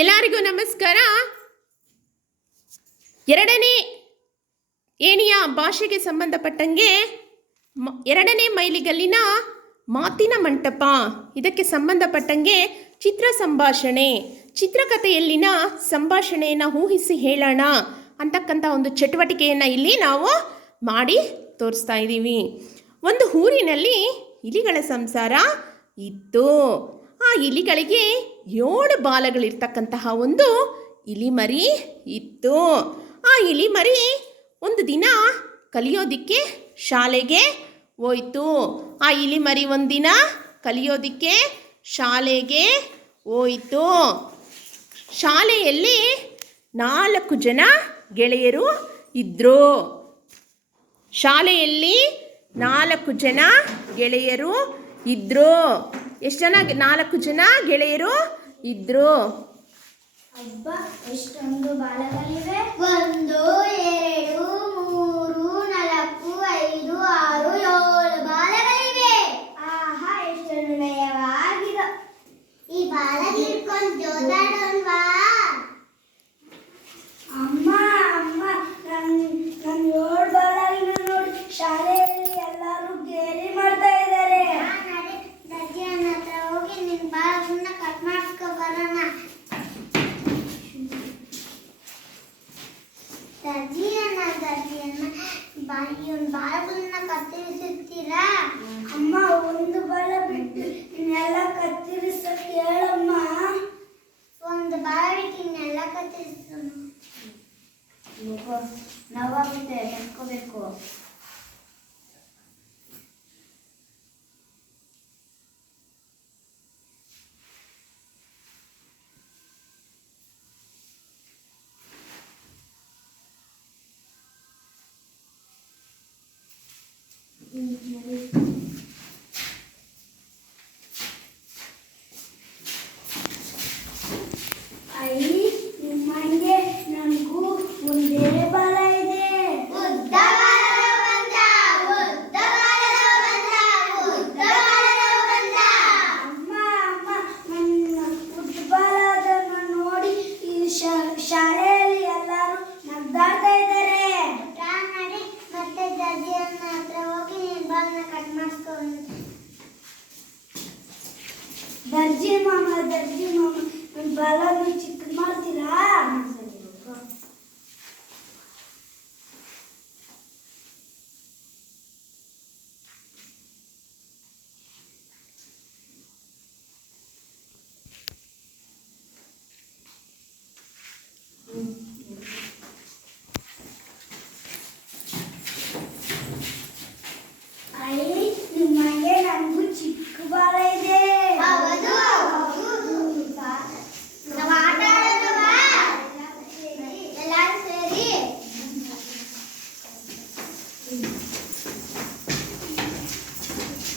ಎಲ್ಲರಿಗೂ ನಮಸ್ಕಾರ. ಎರಡನೇ ಏಣಿಯ ಭಾಷೆಗೆ ಸಂಬಂಧಪಟ್ಟಂಗೆ ಎರಡನೇ ಮೈಲಿಗಲ್ಲಿನ ಮಾತಿನ ಮಂಟಪ ಇದಕ್ಕೆ ಸಂಬಂಧಪಟ್ಟಂಗೆ ಚಿತ್ರ ಸಂಭಾಷಣೆ, ಚಿತ್ರಕಥೆಯಲ್ಲಿನ ಸಂಭಾಷಣೆಯನ್ನು ಊಹಿಸಿ ಹೇಳೋಣ ಅಂತಕ್ಕಂಥ ಒಂದು ಚಟುವಟಿಕೆಯನ್ನು ಇಲ್ಲಿ ನಾವು ಮಾಡಿ ತೋರಿಸ್ತಾ ಇದ್ದೀವಿ. ಒಂದು ಊರಿನಲ್ಲಿ ಇಲಿಗಳ ಸಂಸಾರ ಇತ್ತು. ಆ ಇಲಿಗಳಿಗೆ 7 ಬಾಲಗಳಿರ್ತಕ್ಕಂತಹ ಒಂದು ಇಲಿಮರಿ ಇತ್ತು. ಆ ಇಲಿಮರಿ ಒಂದು ದಿನ ಕಲಿಯೋದಿಕ್ಕೆ ಶಾಲೆಗೆ ಹೋಯಿತು. ಆ ಇಲಿಮರಿ ಒಂದಿನ ಕಲಿಯೋದಿಕ್ಕೆ ಶಾಲೆಗೆ ಹೋಯಿತು. ಶಾಲೆಯಲ್ಲಿ 4 ಜನ ಗೆಳೆಯರು ಇದ್ದರು. ಶಾಲೆಯಲ್ಲಿ 4 ಜನ ಗೆಳೆಯರು ಇದ್ದರು. ಎಷ್ಟು ಜನ? 4 ಜನ ಗೆಳೆಯರು ಇದ್ದರು. ಅಬ್ಬ, ಎಷ್ಟೊಂದು ಬಾಲಗಳಿವೆ! 1 2 3 4 5 6 7 ಬಾಲಗಳಿವೆ. ಆಹಾ, ಎಷ್ಟೊಂದು ನಯವಾಗಿದೆ. ಈ ಬಾಲ ಹಿಡ್ಕೊಂಡು ಜೋತಾಡೋಣವಾ? ಅಮ್ಮ ಅಮ್ಮ, ನನ್ನ 7 ಬಾಲಗಳನ್ನ ನೋಡಿ ಶಾಲೆಯಲ್ಲಿ ಎಲ್ಲರೂ ಗೇಲಿ ಮಾಡ್ತಾ ಇದ್ದಾರೆ. ದರ್ಜಿ ಅಣ್ಣ ಹತ್ರ ಹೋಗಿ ನಿನ್ನ ಬಾಲಗಳನ್ನ ಕಟ್ ಮಾಡಿಸ್ಕೊ ಬರೋಣ. ದರ್ಜಿ ಅಣ್ಣ ಇವನ್ ಬಾಲಗಳನ್ನ ಕತ್ತರಿಸುತ್ತೀರಾ? ಅಮ್ಮ, ಒಂದು ಬಾಲ ಬಿಟ್ಟು ಇನ್ನೆಲ್ಲ ಕತ್ತರಿಸಕ್ಕೆ ಹೇಳಮ್ಮ. ಒಂದು ಬಾಲ ಬಿಟ್ಟು ಇನ್ನೆಲ್ಲ ಕತ್ತರಿಸೋಣ. ನೋವಾಗುತ್ತೆ, ಕಟ್ಕೋಬೇಕು. ನಿಮ್ಮಂಗೆ ನನಗೂ ಒಂದೇ ಬಾಲ ಇದೆ. ಅಮ್ಮ ಅಮ್ಮ, ನನ್ನ ಉದ್ದ ಬಾಲದನ್ನ ನೋಡಿ ಈ ಶಾಲೆಯಲ್ಲಿ ಎಲ್ಲರೂ ನಗ್ದಾಡ್ತಾ ಇದ್ದಾರೆ. ಮತ್ತೆ ದರ್ಜಿಯನ್ನ ಹತ್ರ ಹೋಗಿ ನಿನ್ನ ಬಾಲನ್ನ ಕಟ್ ಮಾಡಿಸ್ಕೊಂಡು. ದರ್ಜಿ ಮಾಮ, ನನ್ನ ಬಾಲ ಚಿಕ್ಕ